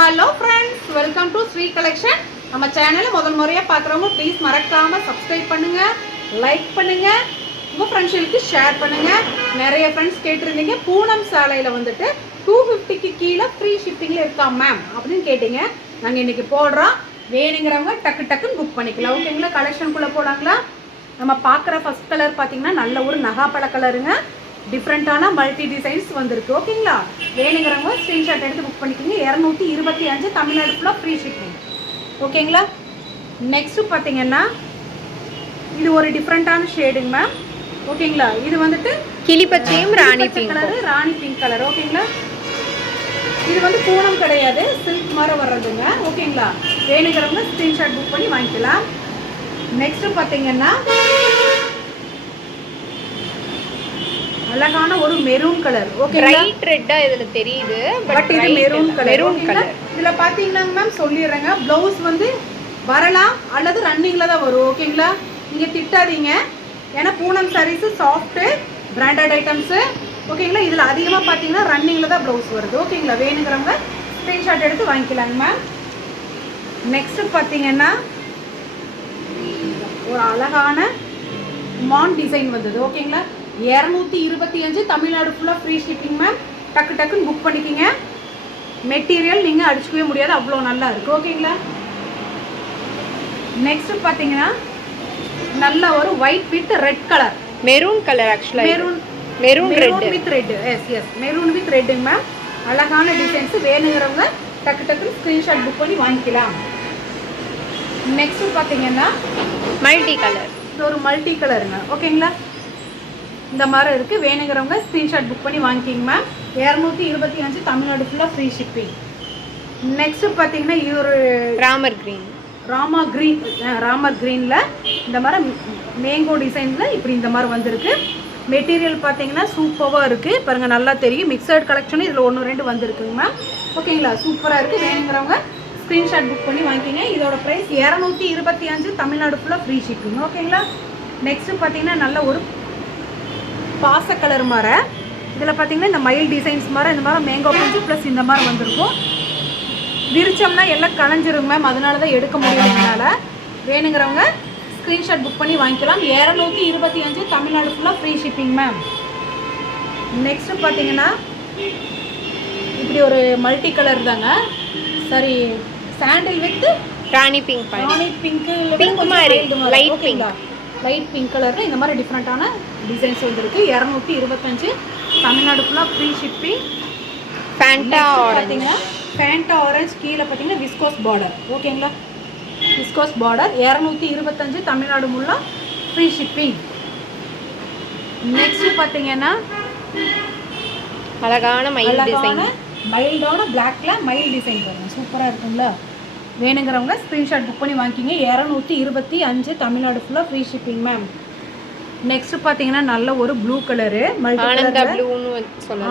Hello friends, welcome to Sri collection. நம்ம சேனலை முதல் முறையாக பார்க்குறவங்க ப்ளீஸ் மறக்காமல் சப்ஸ்கிரைப் பண்ணுங்கள், லைக் பண்ணுங்கள், உங்கள் ஃப்ரெண்ட்ஸுக்கு ஷேர் பண்ணுங்கள். நிறைய ஃப்ரெண்ட்ஸ் கேட்டிருந்தீங்க பூனம் சாலையில் வந்துட்டு 250க்கு கீழே ஃப்ரீ ஷிப்பிங்கில் இருக்கா மேம் அப்படின்னு கேட்டிங்க. நாங்கள் இன்றைக்கி போடுறோம். வேணுங்கிறவங்க டக்குன்னு புக் பண்ணிக்கலாம். ஓகேங்களா? கலெக்ஷனுக்குள்ளே போடாங்களா? நம்ம பார்க்குற ஃபஸ்ட் கலர் பார்த்திங்கன்னா நல்ல ஒரு நகாப்பழ கலருங்க. டிஃப்ரெண்ட்டான மல்டி டிசைன்ஸ் வந்திருக்கு. ஓகேங்களா? வேணுங்கிறவங்க ஸ்க்ரீன்ஷாட் எடுத்து புக் பண்ணிக்கோங்க. 225 தமிழ்நாடு ஃபுல்லாக ஃப்ரீ ஷிப்பிங். ஓகேங்களா? நெக்ஸ்ட்டு பார்த்தீங்கன்னா இது ஒரு டிஃப்ரெண்ட்டான ஷேடுங்க மேம். ஓகேங்களா? இது வந்துட்டு கிளிப்பச்சையும் ராணி பிங்க் கலரு, ராணி பிங்க் கலர். ஓகேங்களா? இது வந்து பூனம் கிடையாது, சில்க் மாதிரி வர்றதுங்க. ஓகேங்களா? வேணுங்கிறவங்க ஸ்க்ரீன்ஷாட் புக் பண்ணி வாங்கிக்கலாம். நெக்ஸ்ட்டு பார்த்தீங்கன்னா அழகான ஒரு மெரூன் கலர். ஓகே, ரைட் ரெட்டா இதுல தெரியுது, பட் இது மெரூன் கலர். இதுல பாத்தீங்கன்னா மேம் சொல்லிடுறேங்க, ப்ளவுஸ் வந்து வரலாம் அல்லது ரன்னிங்ல தான் வரும். ஓகேங்களா? நீங்க திட்டாதீங்க, ஏன்னா Poonam sarees soft branded items. ஓகேங்களா? இதுல அதிகமா பாத்தீங்கன்னா ரன்னிங்ல தான் ப்ளவுஸ் வருது. ஓகேங்களா? வேணுங்கிறவங்க ஸ்கிரீன்ஷாட் எடுத்து வாங்கிக்கலாங்க மேம். நெக்ஸ்ட் பாத்தீங்கன்னா ஒரு அழகான மான் டிசைன் வந்தது. ஓகேங்களா? 225 தமிழ்நாடு ஃபுல்லாக ஃப்ரீ ஷிப்பிங் மேம். டக்குன்னு புக் பண்ணிக்கிங்க. மெட்டீரியல் நீங்கள் அடிச்சுக்கவே முடியாது, அவ்வளோ நல்லா இருக்குது. ஓகேங்களா? நெக்ஸ்ட் பார்த்தீங்கன்னா நல்ல ஒரு white with red colour, maroon colour. ஆக்சுவலாக maroon with red. Yes maroon with ரெட்டுங்க மேம். அழகான டிசைன்ஸ். வேணுங்கிறவங்க டக்குன்னு ஸ்க்ரீன்ஷாட் புக் பண்ணி வாங்கிக்கலாம். நெக்ஸ்ட் பார்த்தீங்கன்னா மல்டி கலர். இது ஒரு மல்டி கலருங்க. ஓகேங்களா? இந்த மாதிரி இருக்குது. வேணுங்கிறவங்க ஸ்க்ரீன்ஷாட் புக் பண்ணி வாங்கிக்கிங்க மேம். 225 தமிழ்நாடு ஃபுல்லாக ஃப்ரீ ஷிப்பிங். நெக்ஸ்ட்டு பார்த்தீங்கன்னா இது ஒரு ராமர் க்ரீனில் இந்த மாதிரி மேங்கோ டிசைனில் இப்படி இந்த மாதிரி வந்திருக்கு. மெட்டீரியல் பார்த்தீங்கன்னா சூப்பராக இருக்குது. பாருங்கள், நல்லா தெரியும். மிக்சட் கலெக்ஷனும் இதில் 1-2 வந்திருக்குங்க மேம். ஓகேங்களா? சூப்பராக இருக்குது. வேணுங்கிறவங்க ஸ்க்ரீன்ஷாட் புக் பண்ணி வாங்கிக்கிங்க. இதோட ப்ரைஸ் 225 தமிழ்நாடு ஃபுல்லாக ஃப்ரீ ஷிப்பிங். ஓகேங்களா? நெக்ஸ்ட்டு பார்த்தீங்கன்னா நல்ல ஒரு பாச கலர் மாதிரி. இதில் பார்த்தீங்கன்னா இந்த மயில் டிசைன்ஸ் மாதிரி இந்த மாதிரி மேங்கோ பிஞ்சு ப்ளஸ் இந்த மாதிரி வந்திருக்கும். விரிச்சோம்னா எல்லாம் கலைஞ்சிருங்க மேம், அதனால தான் எடுக்க முடியலைங்கனால. வேணுங்கிறவங்க ஸ்க்ரீன்ஷாட் புக் பண்ணி வாங்கிக்கலாம். 225 தமிழ்நாடு ஃபுல்லாக ஃப்ரீ ஷிப்பிங் மேம். நெக்ஸ்ட்டு பார்த்தீங்கன்னா இப்படி ஒரு மல்டி கலர் தாங்க. சரி, சாண்டில் வித் ராணி பிங்க் மாதிரி லைட் பிங்க். லைட் பிங்க் கலரில் இந்த மாதிரி டிஃப்ரெண்ட்டான டிசைன்ஸ் வந்துருக்கு. 225 தமிழ்நாடு ஃபுல்லாக ஃப்ரீ ஷிப்பிங். பார்த்தீங்கன்னா ஃபேண்டா ஆரஞ்ச், கீழே பார்த்தீங்கன்னா விஸ்கோஸ் பார்டர். ஓகேங்களா? Viscose border. 225 தமிழ்நாடு ஃபுல்லாக ஃப்ரீ ஷிப்பிங். நெக்ஸ்ட் பார்த்தீங்கன்னா அழகான மைல்டான பிளாக்ல மயில் டிசைன் பாருங்கள், சூப்பராக இருக்குங்களா? வேணுங்கிறவங்க ஸ்க்ரீன்ஷாட் புக் பண்ணி வாங்கிக்கிங்க. 225 தமிழ்நாடு ஃபுல்லாக ஃப்ரீ ஷிப்பிங் மேம். நெக்ஸ்ட் பார்த்தீங்கன்னா நல்ல ஒரு blue colour,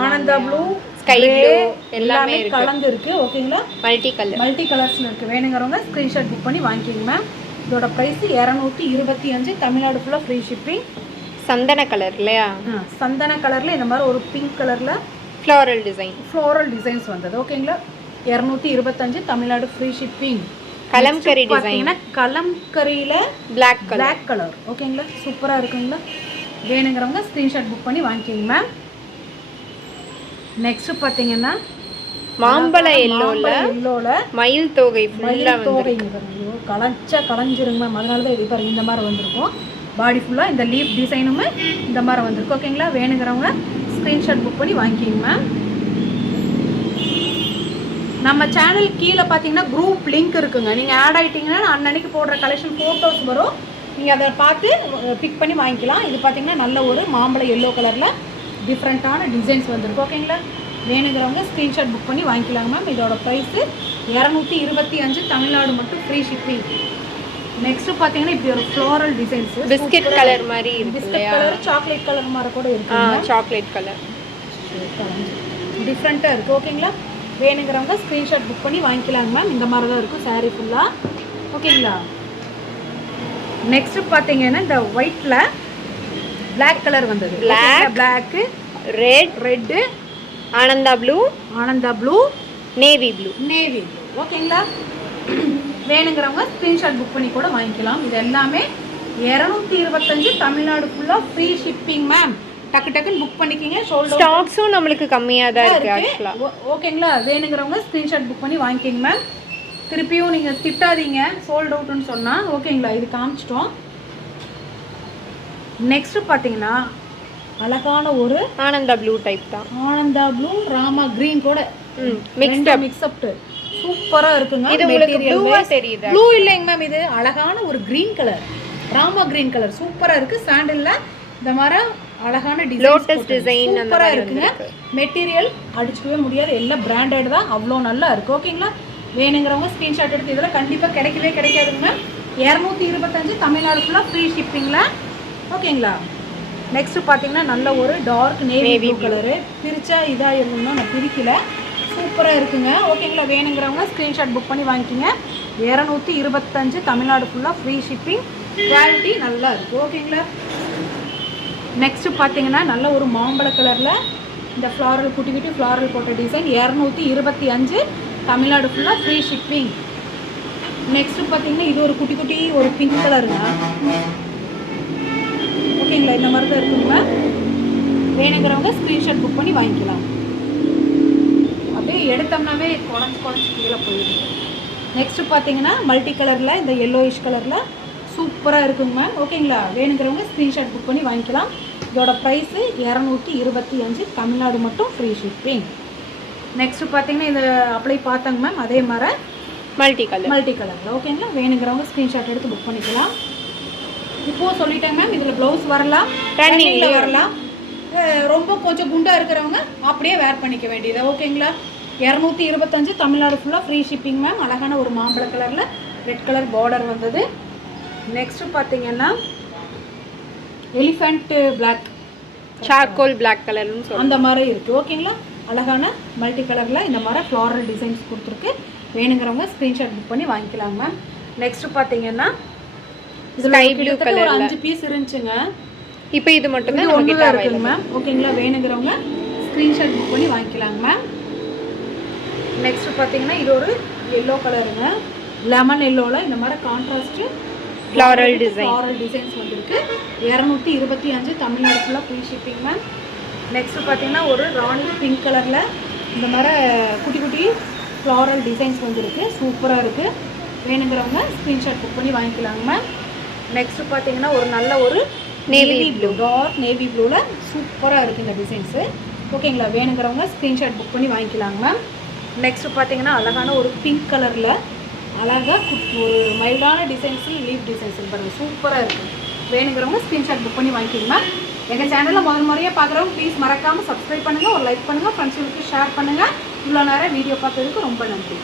Ananda blue, sky blue எல்லாமே கலந்து இருக்கு. ஓகேங்களா? மல்டி கலர்ஸ்ல இருக்கு. வேணுங்கிறவங்க ஸ்க்ரீன்ஷாட் புக் பண்ணி வாங்கிக்கிங்க மேம். இதோட ப்ரைஸ் 225 தமிழ்நாடு ஃபுல்லாக ஃப்ரீ ஷிப்பிங். சந்தன கலர் இல்லையா? சந்தன கலரில் இந்த மாதிரி ஒரு பிங்க் கலரில் ஃப்ளோரல் டிசைன்ஸ் வந்தது. ஓகேங்களா? 225 Tamil Nadu free shipping. Kalamkari design, கலம்கரியில் பிளாக் கலர். ஓகேங்களா? சூப்பராக இருக்குங்களா? வேணுங்கிறவங்க ஸ்க்ரீன்ஷாட் புக் பண்ணி வாங்கிக்கிங்க மேம். நெக்ஸ்ட் பார்த்தீங்கன்னா மாம்பழ எல்லோல மயில் தொகை கலைஞ்சிருங்க மேம், அதனால தான் இது பாருங்க இந்த மாதிரி வந்திருக்கும். பாடி ஃபுல்லாக இந்த லீஃப் டிசைனுமே இந்த மாதிரி வந்திருக்கு. ஓகேங்களா? வேணுங்கிறவங்க ஸ்க்ரீன்ஷாட் புக் பண்ணி வாங்கிக்கிங்க மேம். நம்ம சேனல் கீழே பார்த்தீங்கன்னா குரூப் லிங்க் இருக்குங்க. நீங்கள் ஆட் ஆகிட்டிங்கன்னா அன்னன்னைக்கு போடுற கலெக்ஷன் ஃபோட்டோஸ் வரும், நீங்கள் அதை பார்த்து பிக் பண்ணி வாங்கிக்கலாம். இது பார்த்தீங்கன்னா நல்ல ஒரு மாம்பழ எல்லோ கலரில் டிஃப்ரெண்ட்டான டிசைன்ஸ் வந்திருக்கு. ஓகேங்களா? வேணுங்கிறவங்க ஸ்க்ரீன்ஷாட் புக் பண்ணி வாங்கிக்கலாங்க மேம். இதோட ப்ரைஸு 225 தமிழ்நாடு மட்டும் ஃப்ரீ ஷிப்பிங். நெக்ஸ்ட்டு பார்த்தீங்கன்னா இப்படி ஒரு ஃப்ளோரல் டிசைன்ஸ், பிஸ்கட் கலர் மாதிரி இருக்கு, சாக்லேட் கலர் மாதிரி கூட இருக்கு. சாக்லேட் கலர் டிஃப்ரெண்ட்டாக இருக்குது. ஓகேங்களா? வேணுங்கிறவங்க ஸ்க்ரீன்ஷாட் புக் பண்ணி வாங்கிக்கலாங்க மேம். இந்த மாதிரி தான் இருக்கும் சாரீ ஃபுல்லாக. ஓகேங்களா? நெக்ஸ்ட் பார்த்தீங்கன்னா இந்த ஒயிட்டில் பிளாக் கலர் வந்தது. பிளாக்கு, ரெட்டு, ஆனந்தா blue, navy blue. Navy blue. ஓகேங்களா? வேணுங்கிறவங்க ஸ்க்ரீன்ஷாட் புக் பண்ணி கூட வாங்கிக்கலாம். இது எல்லாமே 225 தமிழ்நாடு ஃபுல்லாக ஃப்ரீ ஷிப்பிங் மேம். டக்கு டக்குன்னு புக் பண்ணிக்கிங்க. ஸ்டாக்ஸும் நம்மளுக்கு கம்மியாக தான் இருக்குது ஆக்சுவலாக. ஓகேங்களா? வேணுங்கிறவங்க ஸ்க்ரீன்ஷாட் புக் பண்ணி வாங்கிக்கிங்க மேம். திருப்பியும் நீங்கள் திட்டாதீங்க சோல்ட் அவுட்டுன்னு சொன்னால். ஓகேங்களா? இது காமிச்சிட்டோம். நெக்ஸ்ட் பார்த்தீங்கன்னா அழகான ஒரு ஆனந்தா ப்ளூ டைப் தான். ஆனந்தா ப்ளூ ராமா கிரீன் கூட மிக்ஸ்அப் சூப்பராக இருக்குங்க. இது உங்களுக்கு ப்ளூவா தெரியுது? ப்ளூ இல்லைங்க மேம், இது அழகான ஒரு green colour, Rama green colour சூப்பராக இருக்குது. சாண்டில்ல இந்த மாதிரி அழகான லோட்டஸ் டிசைன் சூப்பராக இருக்குங்க. மெட்டீரியல் அடிச்சுக்கவே முடியாது, எல்லாம் பிராண்டட் தான், அவ்வளோ நல்லா இருக்குது. ஓகேங்களா? வேணுங்கிறவங்க ஸ்க்ரீன்ஷாட் எடுத்து இதெல்லாம் கண்டிப்பாக கிடைக்கவே கிடைக்காதுங்க. 225 தமிழ்நாடு ஃபுல்லாக ஃப்ரீ ஷிப்பிங்கில். ஓகேங்களா? நெக்ஸ்ட் பார்த்தீங்கன்னா நல்ல ஒரு டார்க் நேவி ப்ளூ கலரு. பிரித்தா இதாக இருந்தோம்னா நான் பிரிக்கல, சூப்பராக இருக்குங்க. ஓகேங்களா? வேணுங்கிறவங்க ஸ்க்ரீன்ஷாட் புக் பண்ணி வாங்கிக்கிங்க. 225 தமிழ்நாடு ஃபுல்லாக ஃப்ரீ ஷிப்பிங். குவாலிட்டி நல்லா இருக்குது. ஓகேங்களா? நெக்ஸ்ட்டு பார்த்தீங்கன்னா நல்ல ஒரு மாம்பழ கலரில் இந்த ஃப்ளாரல் குட்டி குட்டி ஃப்ளாரல் போட்ட டிசைன். 225 தமிழ்நாடு ஃபுல்லாக ஃப்ரீ ஷிப்பிங். நெக்ஸ்ட்டு பார்த்தீங்கன்னா இது ஒரு குட்டி குட்டி ஒரு பிங்க் கலருங்க. ஓகேங்களா? இந்த மாதிரி தான் இருக்குங்க. வேணுங்கிறவங்க ஸ்க்ரீன்ஷாட் புக் பண்ணி வாங்கிக்கலாம். அப்படியே எடுத்தோம்னாவே குழஞ்சி கீழே போயிடுது. நெக்ஸ்ட்டு பார்த்தீங்கன்னா மல்டி கலரில் இந்த எல்லோயிஷ் கலரில் சூப்பராக இருக்குங்க மேம். ஓகேங்களா? வேணுங்கிறவங்க ஸ்க்ரீன்ஷாட் புக் பண்ணி வாங்கிக்கலாம். இதோட ப்ரைஸு 225 தமிழ்நாடு மட்டும் ஃப்ரீ ஷிப்பிங். நெக்ஸ்ட்டு பார்த்தீங்கன்னா இந்த அப்ளை பார்த்தாங்க மேம், அதே மாதிரி மல்டி கலரில். ஓகேங்களா? வேணுங்கிறவங்க ஸ்க்ரீன்ஷாட் எடுத்து புக் பண்ணிக்கலாம். இப்போது சொல்லிட்டேங்க மேம், இதில் ப்ளவுஸ் வரலாம், ரன்னிங்கில் வரலாம். ரொம்ப கொஞ்சம் குண்டாக இருக்கிறவங்க அப்படியே வேர் பண்ணிக்க வேண்டியது. ஓகேங்களா? 225 தமிழ்நாடு ஃபுல்லாக ஃப்ரீ ஷிப்பிங் மேம். அழகான ஒரு மாம்பழ கலரில் ரெட் கலர் பார்டர் வந்தது. நெக்ஸ்ட்டு பார்த்தீங்கன்னா எலிஃபண்ட் பிளாக், சார்கோல் பிளாக் கலர்னு சொல்லி அந்த மாதிரி இருக்குது. ஓகேங்களா? அழகான மல்டி கலரில் இந்த மாதிரி ஃப்ளாரல் டிசைன்ஸ் கொடுத்துருக்கு. வேணுங்கிறவங்க ஸ்க்ரீன்ஷாட் புக் பண்ணி வாங்கிக்கலாம் மேம். நெக்ஸ்ட்டு பார்த்தீங்கன்னா ஸ்கை ப்ளூ கலர் ஒரு 5 பீஸ் இருந்துச்சுங்க. இப்போ இது மட்டும் தான் ஒன்று தான் இருக்குங்க மேம். ஓகேங்களா? வேணுங்கிறவங்க ஸ்க்ரீன்ஷாட் புக் பண்ணி வாங்கிக்கலாங்க மேம். நெக்ஸ்ட் பார்த்தீங்கன்னா இது ஒரு எல்லோ கலருங்க, லெமன் எல்லோவில் இந்த மாதிரி கான்ட்ராஸ்ட்டு ஃப்ளாரல் டிசைன்ஸ் வந்துருக்கு. 225 தமிழ்நாடு ஃபுல்லாக ஃப்ரீ ஷிப்பிங் மேம். நெக்ஸ்ட் பார்த்தீங்கன்னா ஒரு ராணி பிங்க் கலரில் இந்த மாதிரி குட்டி குட்டி ஃப்ளாரல் டிசைன்ஸ் வந்துருக்கு, சூப்பராக இருக்குது. வேணுங்கிறவங்க ஸ்க்ரீன்ஷாட் புக் பண்ணி வாங்கிக்கலாங்க மேம். நெக்ஸ்ட் பார்த்தீங்கன்னா ஒரு நல்ல ஒரு நேவி ப்ளூ, டார்க் நேவி ப்ளூவில் சூப்பராக இருக்குது இந்த டிசைன்ஸு. ஓகேங்களா? வேணுங்கிறவங்க ஸ்க்ரீன்ஷாட் புக் பண்ணி வாங்கிக்கலாங்க மேம். நெக்ஸ்ட் பார்த்தீங்கன்னா அழகான ஒரு பிங்க் கலரில் அழகாக ஒரு மைல்டான டிசைன்ஸு லீஃப் டிசைன்ஸ் பாருங்கள், சூப்பராக இருக்குது. வேணுங்கிறவங்க ஸ்க்ரீன்ஷாட் புக் பண்ணி வாங்கிக்கோங்க மேம். எங்கள் சேனலில் முதல் முறையாக பார்க்குறவங்க ப்ளீஸ் மறக்காமல் சப்ஸ்கிரைப் பண்ணுங்கள், ஒரு லைக் பண்ணுங்கள், ஃப்ரெண்ட்ஸுகளுக்கு ஷேர் பண்ணுங்கள். இவ்வளோ நேரம் வீடியோ பார்த்ததுக்கு ரொம்ப நன்றி.